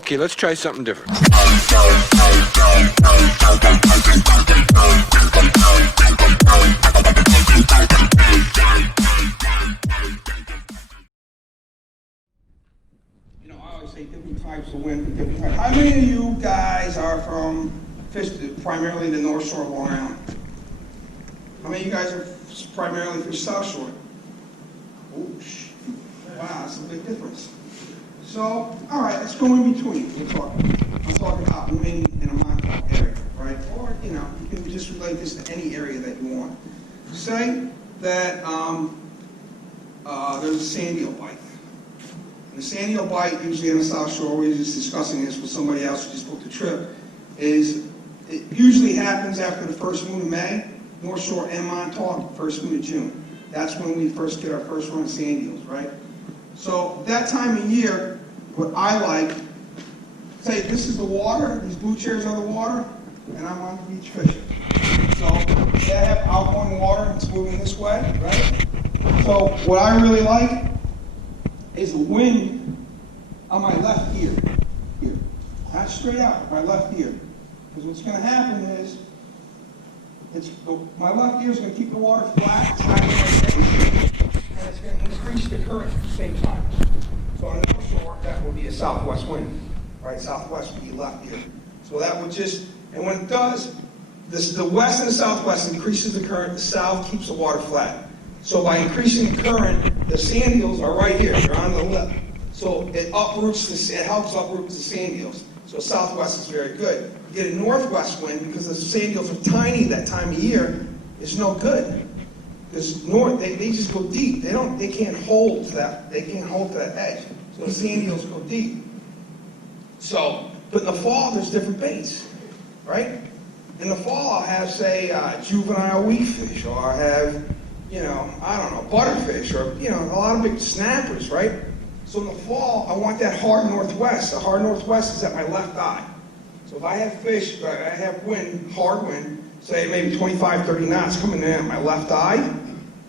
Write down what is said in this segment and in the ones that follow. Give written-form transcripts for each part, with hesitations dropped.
Okay, let's try something different. You know, I always say different types of wind, different types. How many of you guys are from primarily the North Shore of Long Island? How many of you guys are primarily from South Shore? Oosh. Wow, that's a big difference. So, all right, let's go in between. I'm talking about wind in a Montauk area, right? Or, you know, you can just relate this to any area that you want. Say that there's a sandy bite. And the sandy bite, usually in the South Shore, we're just discussing this with somebody else who just booked a trip, is it usually happens after the first moon of May, North Shore and Montauk, first moon of June. That's when we first get our first run of sand eels, right? So that time of year, what I like, say this is the water, these blue chairs are the water, and I'm on the beach fishing. So they have outgoing water, it's moving this way, right? So what I really like is the wind on my left ear, here. Not straight out, my left ear. Because what's going to happen is, my left ear is going to keep the water flat, it's not going to raise, and it's going to increase the current at the same time. So on the North Shore, that will be a southwest wind, right? Southwest would be left ear. So that would just, and when it does, the west and the southwest increases the current, the south keeps the water flat. So by increasing the current, the sand eels are right here, they're on the lip. So it helps uproot the sand eels. So southwest is very good. You get a northwest wind, because the sand eels are tiny that time of year, it's no good. Because they just go deep. They can't hold to that. They can't hold to that edge. So the sand eels go deep. So, but in the fall there's different baits, right? In the fall I'll have, say, juvenile wheatfish, or I'll have, you know, I don't know, butterfish, or, you know, a lot of big snappers, right? So in the fall I want that hard northwest. The hard northwest is at my left eye. So if I have fish, I have wind, hard wind, say maybe 25, 30 knots coming in at my left eye,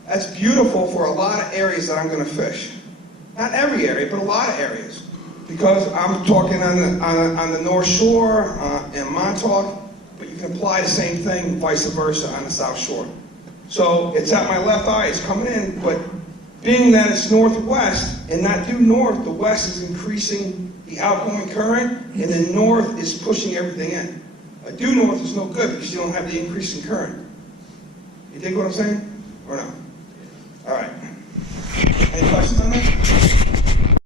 that's beautiful for a lot of areas that I'm going to fish. Not every area, but a lot of areas. Because I'm talking on the North Shore and Montauk, but you can apply the same thing vice versa on the South Shore. So it's at my left eye, it's coming in, but being that it's northwest and not due north, the west is increasing the outgoing current, and the north is pushing everything in. Due north is no good because you don't have the increase in current. You dig what I'm saying? Or no? All right. Any questions on that?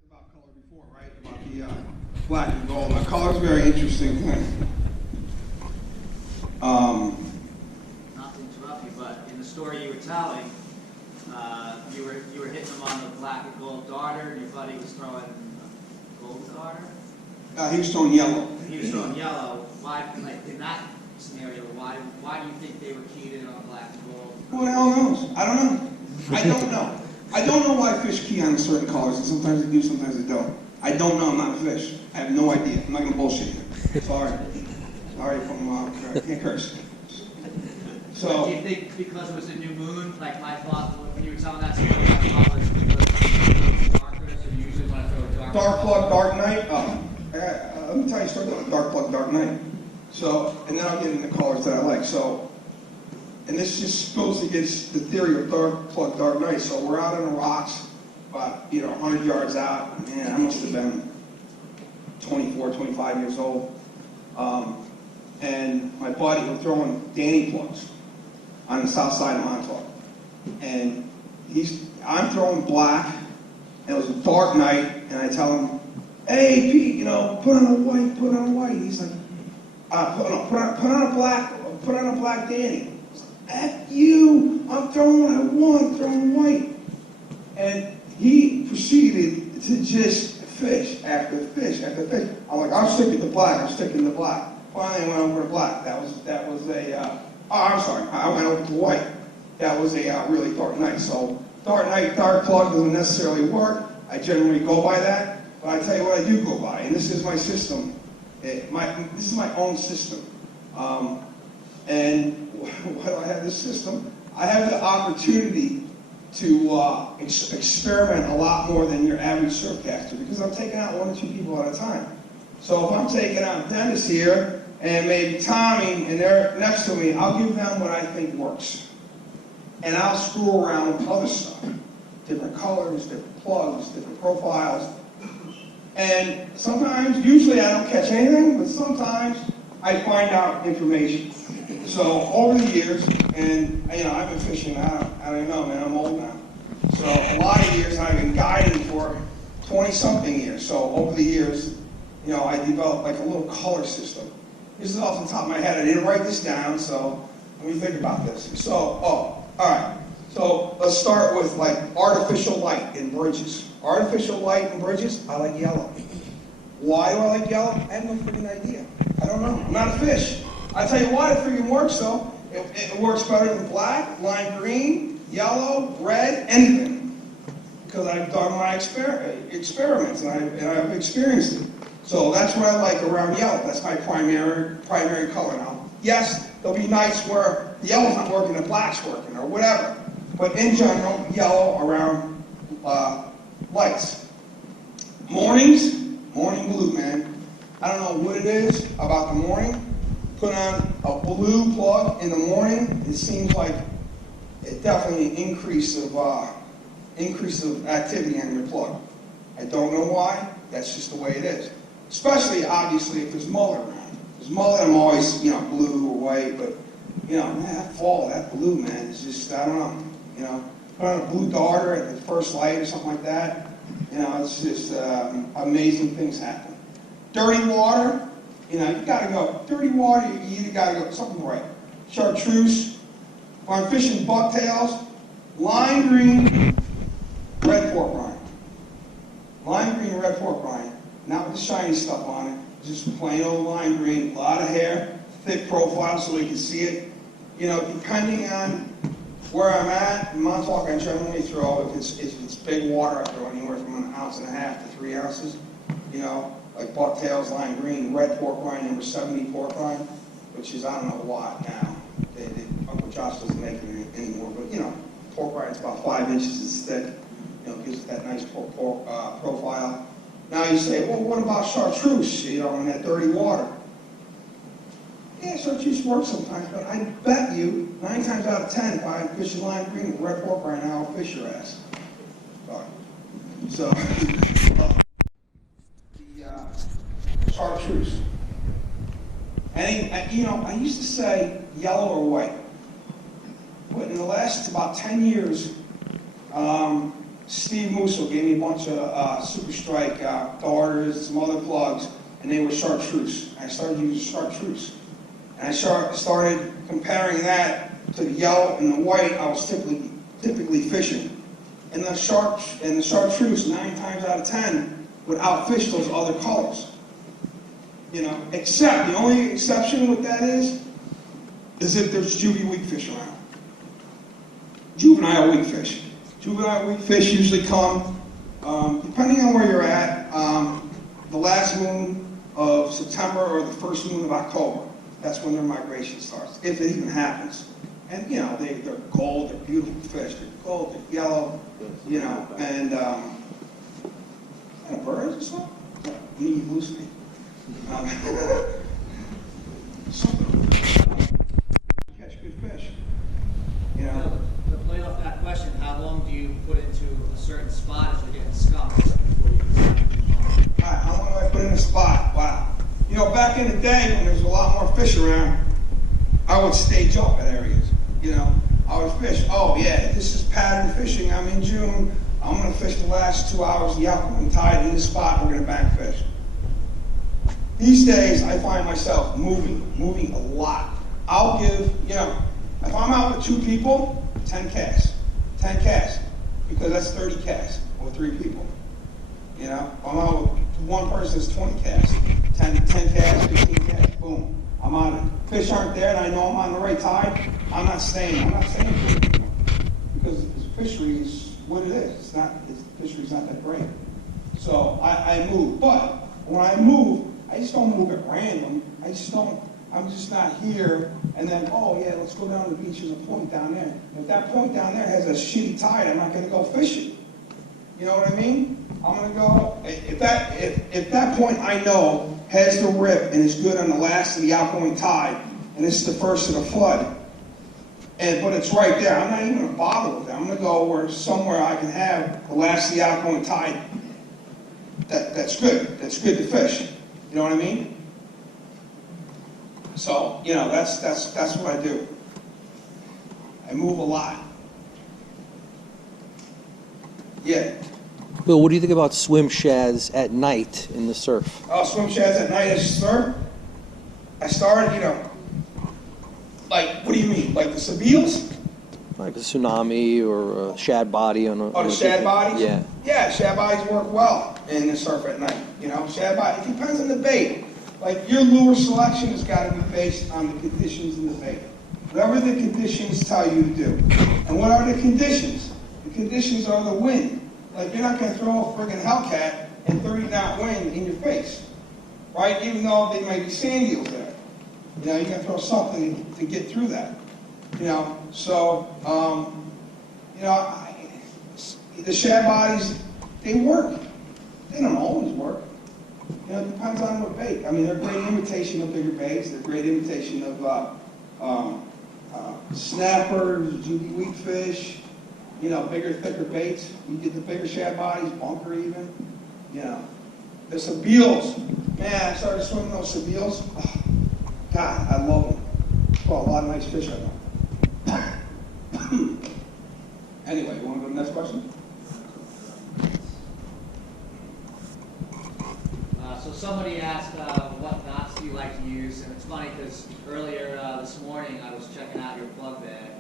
About color before, right? About the black and gold. Now, color is a very interesting thing. Not to interrupt you, but in the story you were telling, you were hitting them on the black and gold darter, and your buddy was throwing a gold darter? He was throwing yellow. He was throwing yellow. Why, like in that scenario, why do you think they were keyed in on black and gold? Who the hell knows? I don't know. I don't know. I don't know why fish key on certain colors, and sometimes they do, sometimes they don't. I don't know. I'm not a fish. I have no idea. I'm not going to bullshit you. Sorry. Sorry if I can't curse. So, do you think because it was a new moon, like my thought, when you were telling that story, my thought was because darker, so you usually want to throw a dark plug, dark night. Let me tell you a story about dark plug, dark night. So, and then I'll get into colors that I like. So, and this just goes against the theory of dark plug, dark night. So we're out in the rocks, about 100 yards out. Man, I must have been 24, 25 years old. And my buddy was throwing Danny plugs on the south side of Montauk. And I'm throwing black, and it was a dark night, and I tell him, hey, Pete, put on a white, put on a white. He's like, put on a black Danny. I was like, F you, I'm throwing what I want, throwing white. And he proceeded to just fish after fish after fish. I'm like, I'm sticking to black, I'm sticking to black. Finally, I went over to black. That was a, I'm sorry, I went over to white. That was a really dark night. So dark night, dark plug doesn't necessarily work. I generally go by that, but I tell you what I do go by, and this is my system. This is my own system. And why do I have this system? I have the opportunity to experiment a lot more than your average surfcaster because I'm taking out 1 or 2 people at a time. So if I'm taking out Dennis here, and maybe Tommy, and they're next to me, I'll give them what I think works. And I'll screw around with other stuff. Different colors, different plugs, different profiles. And sometimes, usually I don't catch anything, but sometimes I find out information. So over the years, and I've been fishing, I don't know, man, I'm old now. So a lot of years, I've been guiding for 20-something years. So over the years, I developed like a little color system. This is off the top of my head. I didn't write this down, so let me think about this. So, all right. So let's start with like artificial light in bridges. Artificial light in bridges, I like yellow. Why do I like yellow? I have no freaking idea. I don't know. I'm not a fish. I tell you why it freaking works though. It works better than black, lime green, yellow, red, anything. Because I've done my experiments and I've experienced it. So that's what I like around yellow. That's my primary color now. Yes, there'll be nights where the yellow's not working, the black's working, or whatever. But in general, yellow around lights. Mornings, morning blue, man. I don't know what it is about the morning. Put on a blue plug in the morning. It seems like it definitely increase of activity on your plug. I don't know why. That's just the way it is. Especially, obviously, if there's mullet around. If there's mullet, I'm always, blue or white. But, man, that fall, that blue, man, is just, I don't know. Put on a blue darter at the first light or something like that. It's just amazing things happen. Dirty water, you gotta go. Dirty water, you either gotta go something right. Chartreuse, if I'm fishing bucktails, lime green, red pork rind. Lime green, red pork rind. Not with the shiny stuff on it, just plain old lime green, a lot of hair, thick profile so you can see it. Depending on where I'm at, in Montauk I generally throw, if it's big water, I throw anywhere from 1.5 ounces to 3 ounces. Like bucktails, lime green, red pork rind, number 70 pork rind, which is, I don't know why now. Uncle Josh doesn't make it anymore, but pork rind's about 5 inches thick. Gives it that nice profile. Now you say, well, what about chartreuse, in that dirty water? Yeah, chartreuse works sometimes, but I bet you 9 times out of 10, if I fish a lime green with red pork rind, I'll fish your ass. Sorry. So, the chartreuse. I used to say yellow or white, but in the last about 10 years, Steve Musso gave me a bunch of Super Strike darters, some other plugs, and they were chartreuse. I started using chartreuse. And I started comparing that to the yellow and the white I was typically fishing. And the chartreuse, 9 times out of 10, would outfish those other colors. Except, the only exception with that is if there's juvie weak fish around. Juvenile weak fish. Juvenile weak fish usually come, depending on where you're at, the last moon of September or the first moon of October. That's when their migration starts, if it even happens. And, they're gold, they're beautiful fish. They're gold, they're yellow, and birds or something? You need to lose me. Catch good fish. To play off that question, how long do you put into a certain spot as you're getting skunked before you decide? All right, how long do I put in a spot? Wow. Back in the day when there was a lot more fish around, I would stage up at areas. I would fish. Oh yeah, this is pattern fishing. I'm in June. I'm going to fish the last 2 hours of the outgoing tide in this spot. We're going to bank fish. These days, I find myself moving a lot. I'll give, if I'm out with 2 people, 10 casts. 10 casts. Because that's 30 casts with 3 people. If I'm out with 1 person, it's 20 casts. 10 casts, 15 casts, boom. I'm on it. Fish aren't there, and I know I'm on the right tide. I'm not staying because the fishery is what it is. The fishery's not that great. So I move. But when I move, I just don't move at random. I'm just not here and then, oh yeah, let's go down to the beach. There's a point down there. If that point down there has a shitty tide, I'm not going to go fishing. You know what I mean? I'm going to go, if that point I know heads to rip and is good on the last of the outgoing tide, and this is the first of the flood. But it's right there. I'm not even going to bother with that. I'm going to go where somewhere I can have the last of the outgoing tide. That's good. That's good to fish. You know what I mean? So, you know, that's what I do. I move a lot. Yeah. Bill, what do you think about swim shads at night in the surf? Oh, swim shads at night as a surf? I started, you know, like, what do you mean? Like the Sabiles? Like a tsunami or a shad body on a... Oh, the shad bodies? Yeah. Yeah, shad bodies work well in the surf at night. You know, shad body, it depends on the bait. Like, your lure selection has got to be based on the conditions in the bait. Whatever the conditions tell you to do. And what are the conditions? The conditions are the wind. Like, you're not going to throw a friggin' Hellcat and 30-knot wind in your face, right? Even though there may be sand eels there. You know, you're going to throw something to get through that. You know, so, you know, the shad bodies, they work. They don't always work. You know, it depends on what bait. I mean, they're a great imitation of bigger baits. They're a great imitation of snappers, juvie wheatfish, you know, bigger, thicker baits. You get the bigger shad bodies, bunker even. You know, the Sabiles. Man, I started swimming those Sabiles. Oh, God, I love them. Well, a lot of nice fish I know. Anyway, you want to go to the next question? So somebody asked what knots do you like to use, and it's funny because earlier this morning I was checking out your plug bag,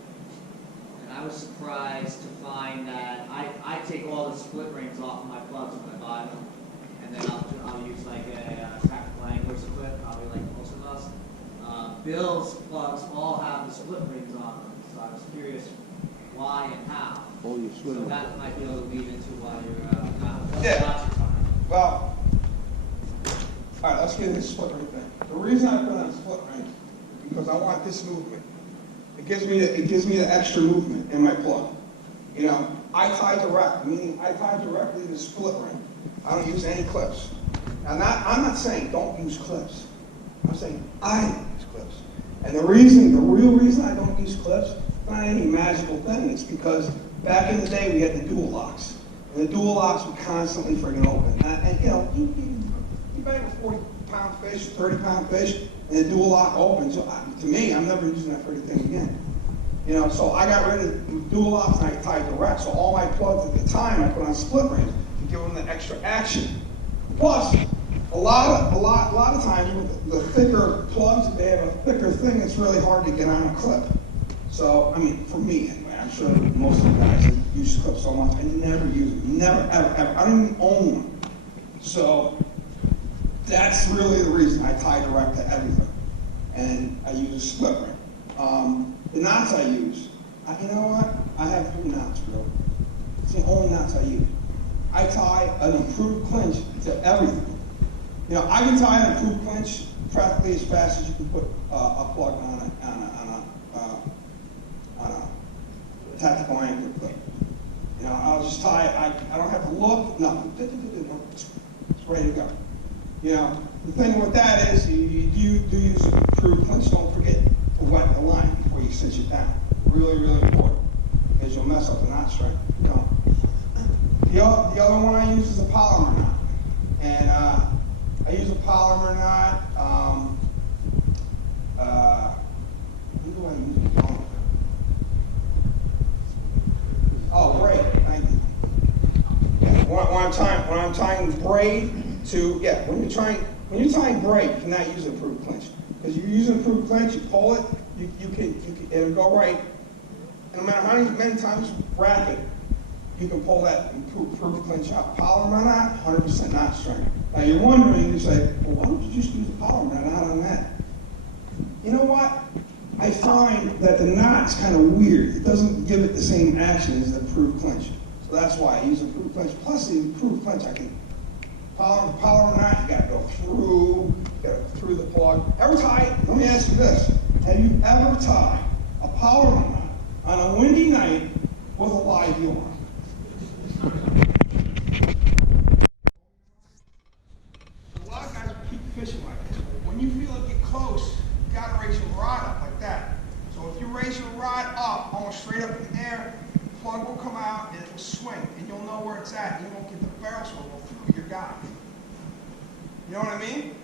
and I was surprised to find that I take all the split rings off of my plugs when I buy them, and then I'll use like a tactical angler's equip, probably like most of us. Bill's plugs all have the split rings on them, so I was curious why and how. Oh, you So that might be able to lead into why you're not. Yeah. Well, all right, let's get into the split ring thing. The reason I put on split rings is because I want this movement. It gives me the extra movement in my plug. You know, I tie direct, meaning I tie directly to the split ring. I don't use any clips. Now, I'm not saying don't use clips. I'm saying I don't use clips. And the real reason I don't use clips, it's not any magical thing. It's because back in the day we had the dual locks. And the dual locks were constantly friggin' open. And you know, you bag a 40-pound fish, 30-pound fish, and the dual lock opens. So to me, I'm never using that friggin' thing again. You know, so I got rid of the dual locks and I tied direct. So all my plugs at the time I put on split rings to give them the extra action. Plus, a lot of times with the thicker plugs, they have a thicker thing that's really hard to get on a clip. So, I mean, for me anyway, I'm sure most of the guys that use clips so much, I never use them. Never, ever. I don't even own one. So, that's really the reason I tie direct to everything. And I use a split ring. The knots I use, you know what? I have 3 knots, bro. It's the only knots I use. I tie an improved clinch to everything. You know, I can tie an improved clinch practically as fast as you can put a plug on a tactical angler clip. You know, I'll just tie it. I don't have to look, nothing. It's ready to go. You know, the thing with that is you do use a improved clinch. Don't forget to wet the line before you cinch it down. Really, really important, because you'll mess up the knot strength if you don't. The other one I use is a polymer knot. And I use a polymer knot. When do I use a polymer knot? Oh, braid. Thank you. Yeah, when I'm tying braid to, yeah, when you're tying braid, you cannot use an improved clinch. Because you're using an improved clinch, you pull it, you can it'll go right. And no matter how many times you wrap it, you can pull that improved clinch out. Polymer knot, 100% knot strength. Now you're wondering, you say, well, why don't you just use a polymer knot on that? You know what? I find that the knot's kind of weird. It doesn't give it the same action as the improved clinch. So that's why I use improved clinch. Plus the improved clinch, I can, polymer knot, you gotta go through the plug. Ever tie, let me ask you this. Have you ever tied a polymer knot on a windy night with a live eel on? A lot of guys keep fishing will swing, and you'll know where it's at. You won't get the barrel swivel through your guy. You know what I mean?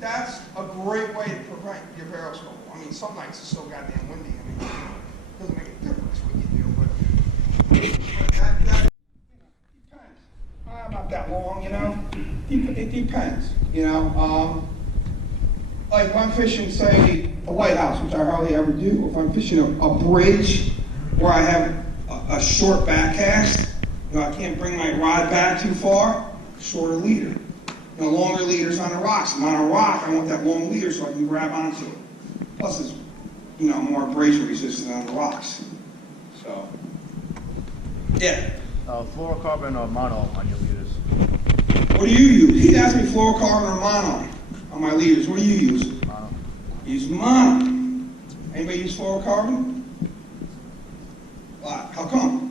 That's a great way to prevent your barrel swivel. I mean, some nights it's so goddamn windy. I mean, it doesn't make a difference what you do, but that depends. Not that long, you know. It depends, you know. Like if I'm fishing, say, a lighthouse, which I hardly ever do. If I'm fishing a bridge where I have a short back cast, you know, I can't bring my rod back too far, shorter leader. You know, longer leaders on the rocks. If I'm on a rock, I want that long leader so I can grab onto it. Plus, it's, you know, more abrasion resistant on the rocks. So, yeah. Fluorocarbon or mono on your leaders? What do you use? He asked me fluorocarbon or mono on my leaders. What do you use? Mono. Use mono. Anybody use fluorocarbon? Why? How come?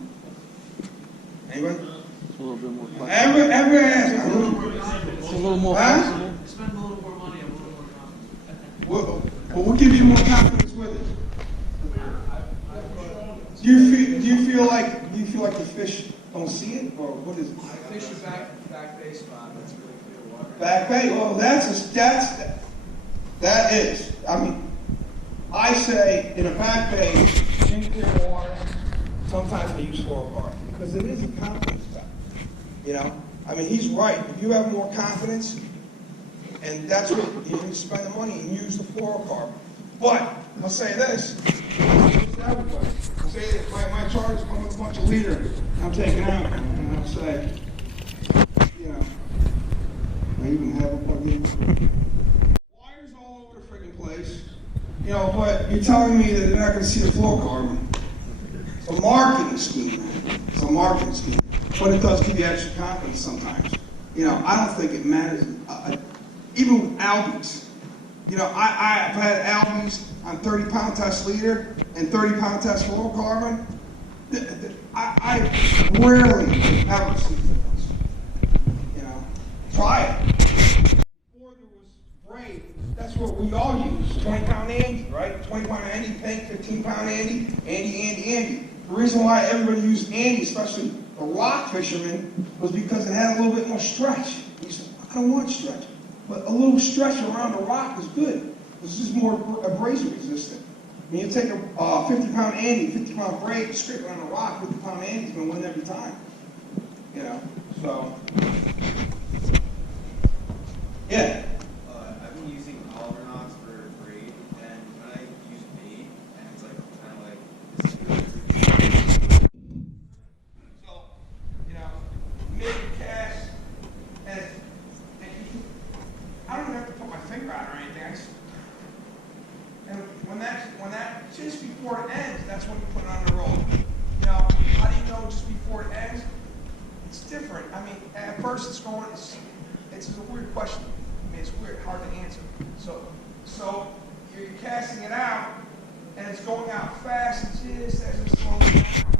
Anybody? It's a little bit more flexible. Ever ask? It's a little more Huh? flexible. Spend a little more money, I'm a little more confident. What gives you more confidence with it? Do you feel like the fish don't see it, or what is it? Fish your back base spot, that's really clear water. Back bay. Well, that is. I mean, I say in a back bay, in clear water. Sometimes I use fluorocarbon because it is a confidence factor. You know, I mean, he's right. If you have more confidence, and that's what you need to spend the money and use the fluorocarbon. But I'll say this. Everybody. I'll say this. My charters come with a bunch of leader. I'm taking out, and I'll say, you know, I even have a plug in. Wires all over the friggin' place. You know, but you're telling me that they're not going to see the fluorocarbon. It's a marketing scheme, man. It's a marketing scheme. But it does give you extra confidence sometimes. You know, I don't think it matters. Even with albies. You know, I've had albies on 30-pound test leader and 30-pound test fluorocarbon. I rarely ever see the difference. You know, try it. Before there was braid, that's what we all use. 20-pound Andy, right? 20-pound Andy, pink, 15-pound Andy, Andy. The reason why everybody used Andy, especially the rock fishermen, was because it had a little bit more stretch. He said, I don't want stretch. But a little stretch around the rock is good. It's just more abrasion resistant. When you take a 50-pound Andy, 50-pound braid, scrape it on the rock, 50-pound Andy's going to win every time. You know, so. Yeah. I've been using Oliver knots for braid, and when I use bait, and it's like kind of like this. So, you know, make a cast, and I don't even have to put my finger on it or anything. And when that just before it ends, that's when you put it on the roll. You know, how do you know just before it ends? It's different. I mean, at first it's a weird question. I mean, it's weird, hard to answer. So you're casting it out, and it's going out fast as it is, as it's slowing down.